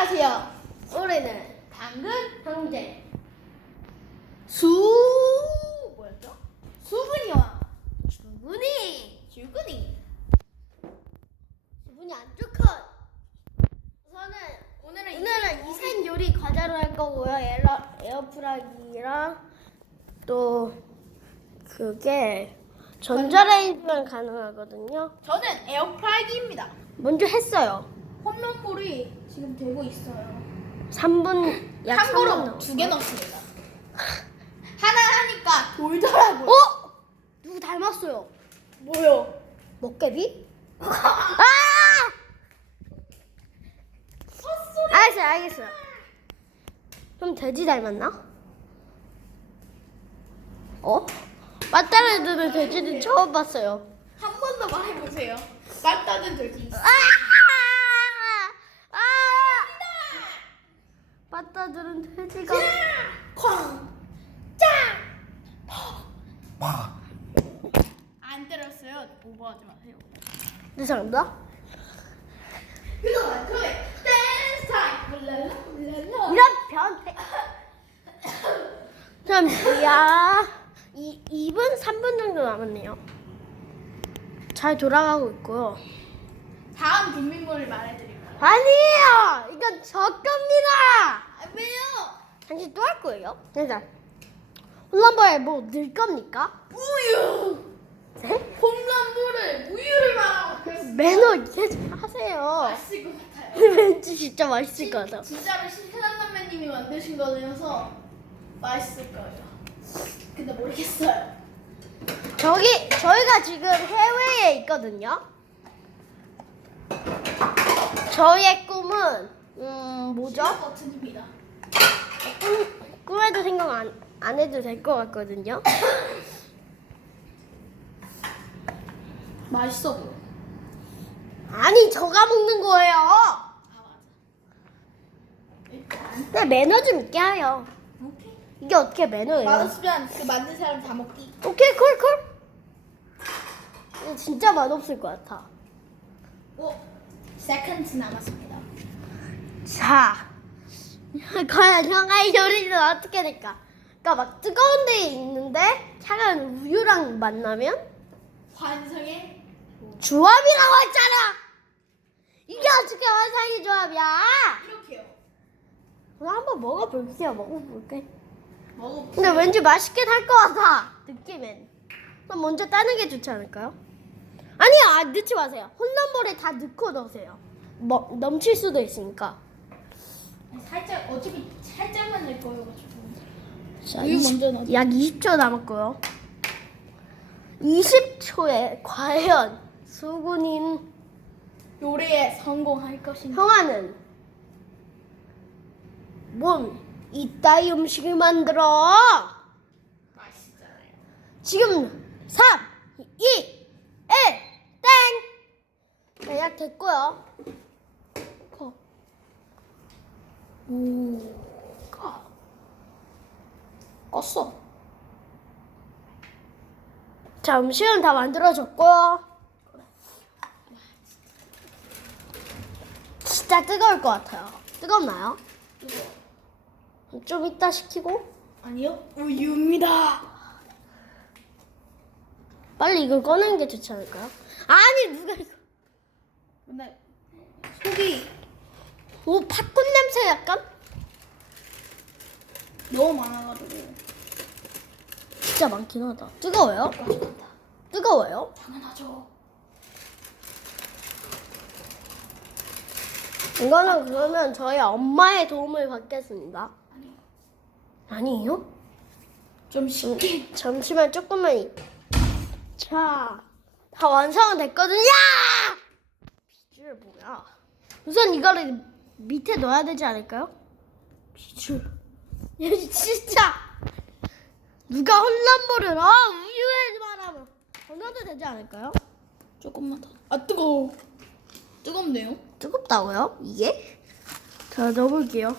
안녕하세요. 올해는 당근 형제 수 뭐였죠? 수분이와 주문이 줄근이. 주문이 안 좋건 우선은 오늘은 오늘은 이색 요리 과자로 할 거고요. 에러, 에어프라이기랑 또 그게 전자레인지만 가능하거든요. 저는 에어프라이기입니다. 먼저 했어요. 홈런볼이 지금 되고 있어요. 3분 약 3분 참고로. 두 개 넣습니다. 하나 하니까 돌더라고요. 어? 누구 닮았어요? 뭐요? 먹개비? 아! 알겠어요, 알겠어요. 좀 돼지 닮았나? 어? 맞다는 눈을 돼지는 처음 봤어요. 한 번 더 말해보세요. 맞다는 돼지. 아! 아! 맞다들은 돼지가 쾅! 짱! 안 때렸어요. 오버하지 마세요. 죄송합니다. 그거 맞죠? 댄스 타임! 이런 변태. 좀, 야, 이 2분, 3분 정도 남았네요. 잘 돌아가고 있고요. 다음 준비물을 말해드릴까요? 아니에요! 이건 저 겁니다! 아, 왜요? 당신 또 할 거예요? 일단, 홀란버에 뭐 넣을 겁니까? 우유! 네? 홈런볼을 우유를 말하고 있어요. 매너 이제 좀 하세요. 맛있을 것 같아요. 왠지 진짜 맛있을 것 같아. 진짜로 신태남 선배님이 만드신 거라서 맛있을 거예요. 근데 모르겠어요. 저기, 저희가 지금 해외에 있거든요. 저희의 꿈은, 음, 뭐죠? 버튼입니다. 꿈, 꿈에도 생각 안, 안 해도 될 것 같거든요. 맛있어 보여. 아니, 저가 먹는 거예요. 아 맞아. 일단 네, 매너 좀 있게 해요. 오케이. 이게 어떻게 매너예요? 맛없으면 그 만든 사람 다 먹기. 오케이, 콜, 콜. 이거 진짜 맛없을 것 같아. 오, 세컨드 남았습니다. 자, 과연 형아의 요리는 어떻게 될까? 그러니까 막 뜨거운 데 있는데 차가운 우유랑 만나면 환상의 조합이라고 했잖아. 이게 어떻게 환상의 조합이야? 이렇게요. 그럼 한번 먹어볼게요. 먹어볼게. 먹어. 근데 왠지 맛있게 할것 같아. 느낌엔. 그럼 먼저 따는 게 좋지 않을까요? 아니요, 아, 넣지 마세요. 홈런볼에 다 넣고 넣으세요. 뭐, 넘칠 수도 있으니까. 살짝 어차피 살짝만 낼 거여가지고. 자, 우유 먼저 넣어. 약 20초 남았고요. 20초에 과연 수군인 요리에 성공할 것인가? 형아는 뭔 이따위 음식을 만들어? 맛있잖아요. 지금 3, 2, 1, 땡! 네, 약 됐고요. 오, 커. 껐어. 자, 음식은 다 만들어졌고요. 진짜 뜨거울 것 같아요. 뜨겁나요? 좀 이따 식히고 아니요. 우유입니다. 빨리 이걸 꺼내는 게 좋지 않을까요? 아니 누가 이거 근데 속이 오 팝콘 냄새 약간 너무 많아가지고 진짜 많긴 하다. 뜨거워요? 뜨거워요? 당연하죠. 이거는 그러면 저희 엄마의 도움을 받겠습니다. 아니요. 아니에요? 좀 쉽게. 잠시만 조금만. 이- 자, 다 완성은 됐거든요. 비주얼 뭐야? 우선 이거를 밑에 넣어야 되지 않을까요? 비주얼. 얘 진짜 누가 홈런볼을 아 우유에 말하면 넣어도 되지 않을까요? 조금만 더. 아 뜨거워. 뜨겁네요. 뜨겁다고요? 이게? 자 넣어볼게요.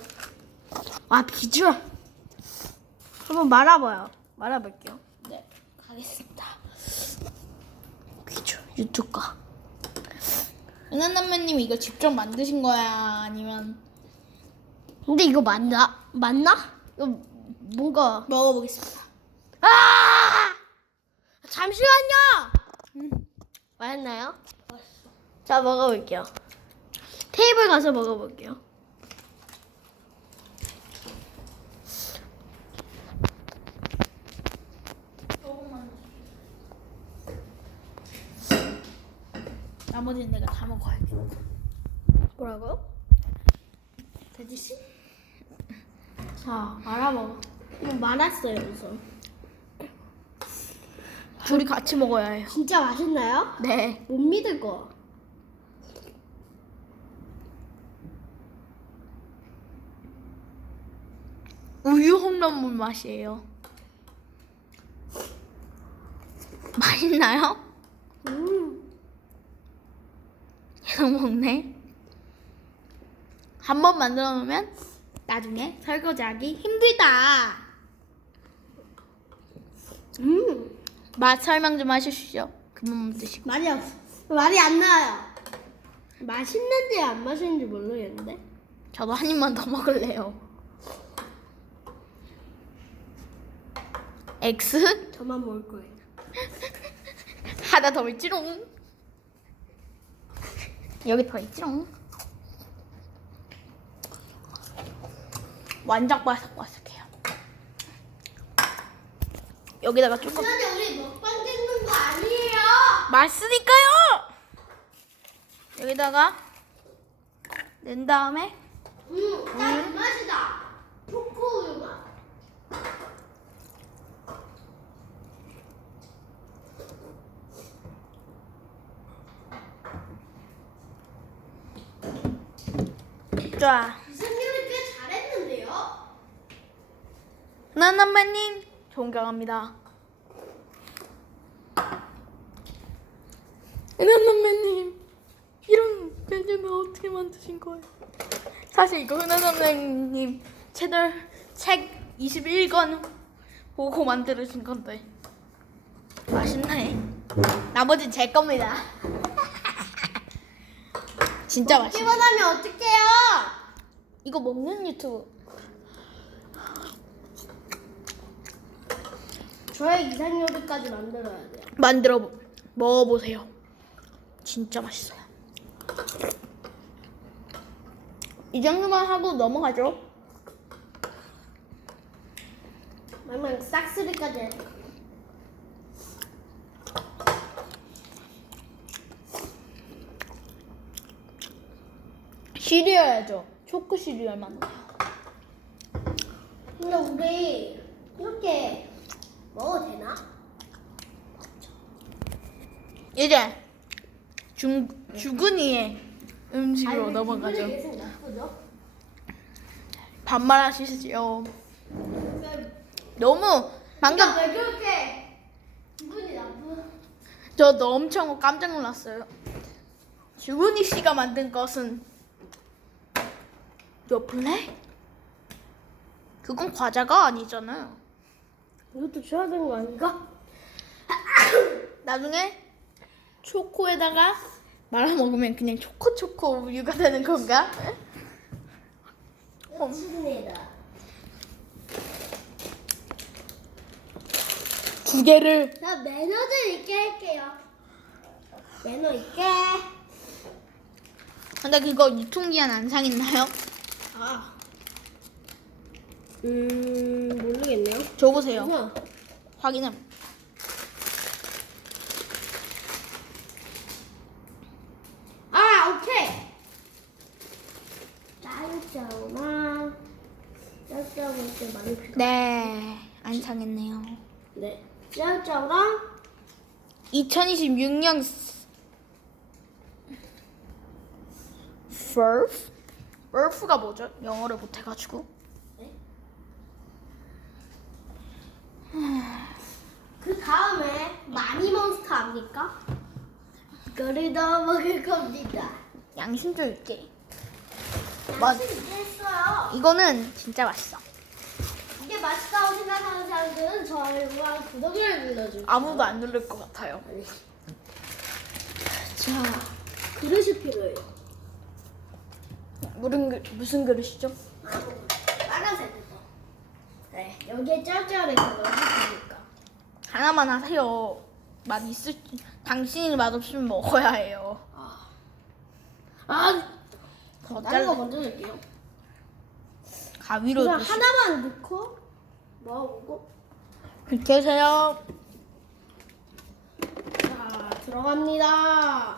아 비주얼. 한번 말아봐요. 말아볼게요. 네, 가겠습니다. 비주얼 유튜브 가. 은한남매님 이거 직접 만드신 거야? 아니면 근데 이거 맞나? 맞나? 이거 뭔가 먹어보겠습니다. 아! 잠시만요. 맛있나요? 자 먹어볼게요. 테이블 가서 먹어볼게요. 나머지는 내가 다 먹어야겠다. 뭐라고요? 돼지씨? 자, 알아먹어. 뭐 말았어요 우선. 둘이 같이 먹어야 해요. 진짜 맛있나요? 네. 못 믿을 거. 우유 홈런물 맛이에요. 맛있나요? 음. 계속 먹네. 한 번 만들어 놓으면 나중에 설거지하기 힘들다. 음. 맛 설명 좀 하십시오. 그만 드시고. 말이 없. 말이 안 나요. 맛있는지 안 맛있는지 모르겠는데. 저도 한 입만 더 먹을래요. X 저만 먹을 거예요. 하나 더 있지롱. 여기 더 있지롱. 완전 바삭바삭해요. 여기다가 조금 근데 우리 먹방 찍는 거 아니에요. 맛있으니까요. 여기다가 낸 다음에 음, 딱그 맛이다. 초코 우유 맛. 쫙. 이승님이 꽤 잘했는데요. 나나마님 존경합니다. 나나마님 이런 메뉴는 어떻게 만드신 거예요? 사실 이거 흔한선생님 채널 책 21권 보고 만들어진 건데 맛있네. 나머진 제 겁니다. 진짜 맛있네. 먹기만 하면 어떡해요? 이거 먹는 유튜브 저의 이상 요리까지 만들어야 돼요. 만들어 보- 먹어보세요. 진짜 맛있어요. 이 정도만 하고 넘어가죠. 막막 싹쓸이까지 해야 돼요. 시리얼야죠. 초코 시리얼 만나요. 근데 우리 이렇게 먹어도 되나? 이제 중 주근이의 음식으로 아니, 넘어가죠. 기분이 계속 나쁘죠? 반말하시죠. 왜, 너무 방금 그러니까 왜 그렇게 기분이 나쁘? 저도 엄청 깜짝 놀랐어요. 주근이 씨가 만든 것은 요플레? 그건 과자가 아니잖아요. 이것도 줘야 되는 거 아닌가? 나중에 초코에다가 말아 먹으면 그냥 초코 초코 우유가 되는 건가? 칩니다. 두 개를 자 매너들 있게 할게요. 매너 있게. 근데 그거 유통기한 안 상했나요? 아. 음 모르겠네요. 줘보세요. 그래서 확인은 아 오케이. 짤짤할 때 많이 필요. 네, 안 상했네요. 네. 짤짤랑 2026년 Furf가 뭐죠? 영어를 못해가지고 그 다음에 마니 몬스터 압니까? 그거를 넣어 먹을 겁니다. 양심 좀 있게. 맞- 양심 있게 했어요. 이거는 진짜 맛있어. 이게 맛있다고 생각하는 사람들은 저희와 구독을 눌러주고 아무도 안 누를 것 같아요. 자 그릇이 필요해요. 무슨 그, 무슨 그릇이죠? 빨간색 거. 네, 여기에 짤짤하게 넣어줄 테니까. 하나만 하세요. 맛 있을 당신이 맛 없으면 먹어야 해요. 아, 더 다른 거 잘라. 먼저 넣을게요. 가위로 드시. 하나만 넣고 먹어보고. 그렇게 하세요. 자, 들어갑니다.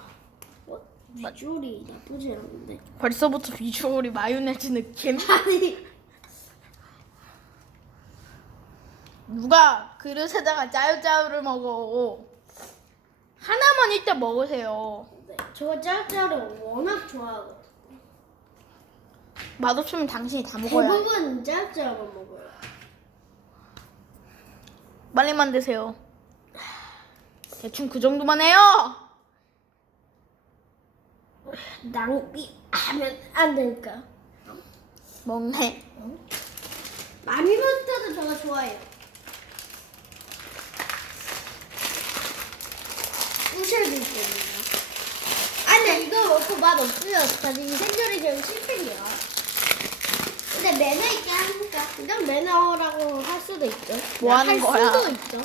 어, 비주얼이 나쁘지 않은데. 벌써부터 비주얼이 마요네즈 느낌. 아니, 누가 그릇에다가 짜요짜요를 먹어. 하나만 일단 먹으세요. 네, 저 짤짤을 워낙 좋아하고 맛없으면 당신이 다 먹어야 해. 대부분 짤짤만 먹어요. 빨리 만드세요. 대충 그 정도만 해요. 낭비하면 안 되니까. 먹네. 마미몬스터도 제가 좋아해요. 부셔도 있습니다. 아니 이거 먹고 맛 없으면 어떡하지? 이 생존이 지금 실패예요. 근데 매너 있게 하니까 그냥 매너라고 할 수도 있죠. 뭐 하는 할 거야? 수도 있죠.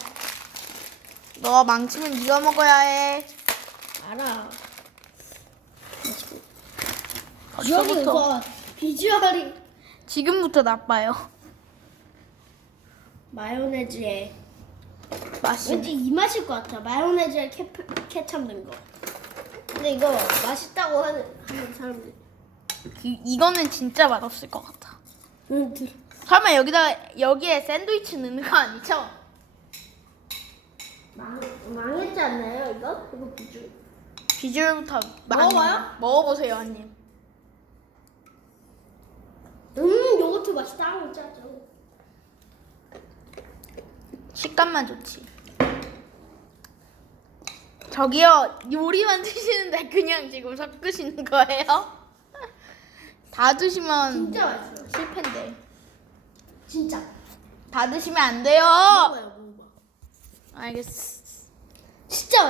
너 망치면 네가 먹어야 해. 알아. 벌써부터 여기서 비주얼이 지금부터 나빠요. 마요네즈에 맛이. 왠지 이 맛일 것 같아. 마요네즈에 케, 케찹 넣은 거. 근데 이거 맛있다고 하는, 하는 사람들. 그, 이거는 진짜 맛없을 것 같아. 응, 설마 여기다 여기에 샌드위치 넣는 거 아니죠? 망, 망했지 않나요, 이거? 이거 비주. 비주얼부터 많이 먹어봐요? 먹어보세요, 한님. 음, 요거트 따로 짜죠. 식감만 좋지. 저기요 요리 만 드시는데 그냥 지금 섞으시는 거예요? 다 드시면 진짜 맛있어요. 실패인데. 진짜. 다 드시면 안 돼요. 먹어요, 먹어봐. 알겠어. 진짜